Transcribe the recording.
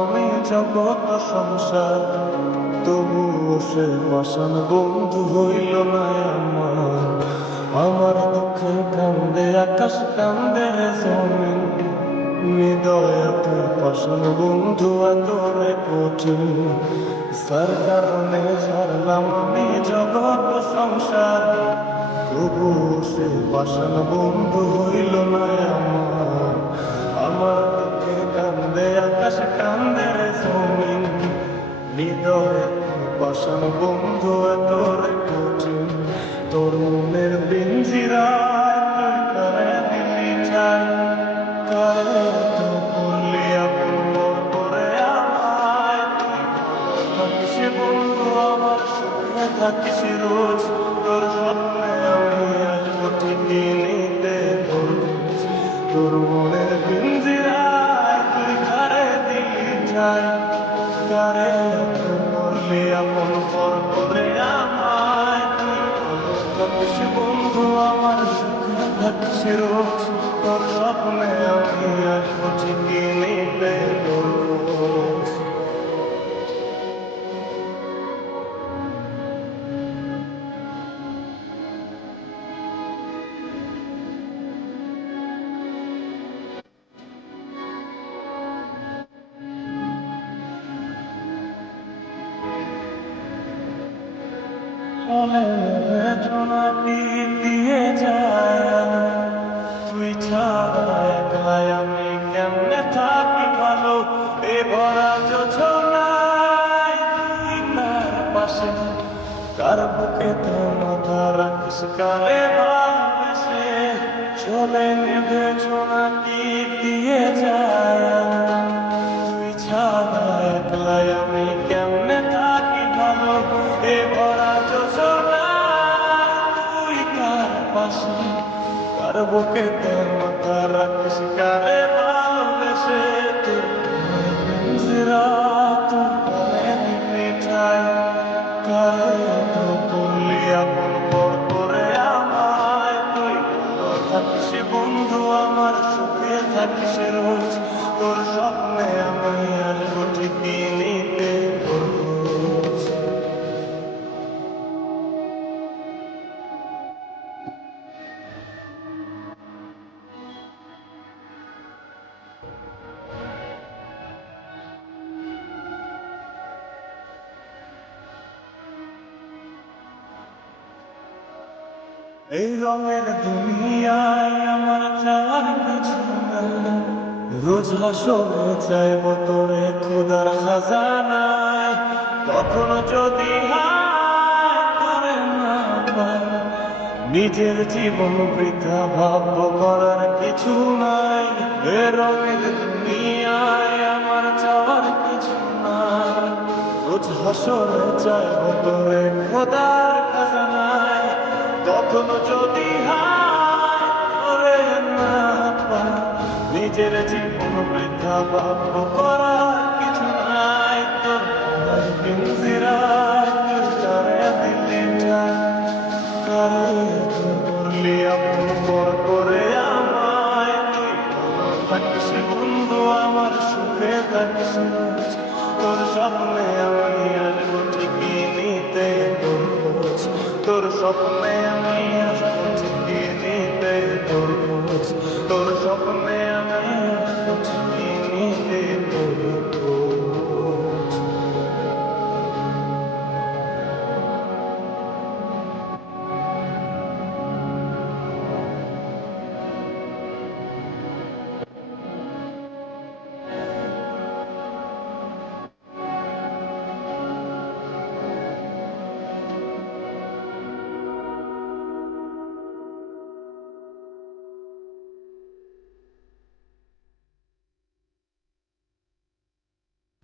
আমি জগৎ সংসার, তবু সে পাষাণ বন্ধু হইল না আমার। আমার দুঃখে কান্দে আকাশ, কান্দে জমিন, হৃদয় তুই পাষাণ বন্ধু এতরে কঠিন। তার কারণে ছাড়লাম আমি জগৎ সংসার, তবু সে পাষাণ বন্ধু হইল না আমার। আমার দুঃখে কান্দে আকাশ, কান্দে জমিন, হৃদয়ে পাষাণ বন্ধু এতরে কঠিন। তোর মনের পিঞ্জিরায় তুই কারে দিলি ঠাই, কারে তো করলি আপন মন করে আমায়। তুই থাকিস বন্ধু আমার, সুখে থাকিস রোজ, তোর স্বপ্নে আমি আসবো ঠিকই নিতে তোর খোঁজ। তোর মনের পিঞ্জিরায় তুই কারে দিলি ঠাই, কারে তো করলি আপন পর করে আমায়। থাকিস বন্ধু আমার, সুখে থাকিস রোজ, তোর স্বপ্নে আমি আসবো ঠিকই নিতে তোর খোঁজ। বেদনাটি দিয়ে যায়, তুই ছাড়া একলাই আমি কেমনে থাকি ভালো। এ ভরা যোছনায় তুই কার পাশে, কার বুকে তো মাথা রাখিস, কারে ভালোবেসে চলে নেবে ছোনাটি দিয়ে যায়। তুই ছাড়া একলাই আমি কেমনে থাকি ভালো। এ ভরা যোছনায় তুই কার পাশে, কার বুকে তোর মাথা রাখিস, কারে ভালোবেসে তোর পিঞ্জিরা তুই কারে দিলি ঠাই, কারে তো করলি আপন পর করে আমায়। তুই থাকিস বন্ধু আমার, সুখে থাকিস রোজ, তোর স্বপ্নে আমি আসবো ঠিকই নিতে তোর খোঁজ। এই রঙের দুনিয়ায় আমার যাওয়ার কিছু নাই, রোজ হাসরে চাইব তোরে খোদার খাজানায়। কখনো যদি হায় তোরে না পাই, নিজের জীবন বৃথা ভাব্য করার কিছু নাই। এ রঙের দুনিয়ায় আমার যাওয়ার কিছু নাই, রোজ হাসরে চাইব তোরে খোদার খাজানায়। কখনো যদি হায় তোরে না পাই, নিজের জীবন বৃথা ভাব্য করার কিছু নাই। তোর পিঞ্জিরায় তুই কারে দিলি ঠাই, কারে তো করলি আপন পর করে আমায়। তুই থাকিস বন্ধু আমার, সুখে থাকিস রোজ, তোর স্বপ্নে আমি আসবো ঠিকই নিতে তোর খোঁজ। তোর স্বপ্নে আমি আসবো ঠিকই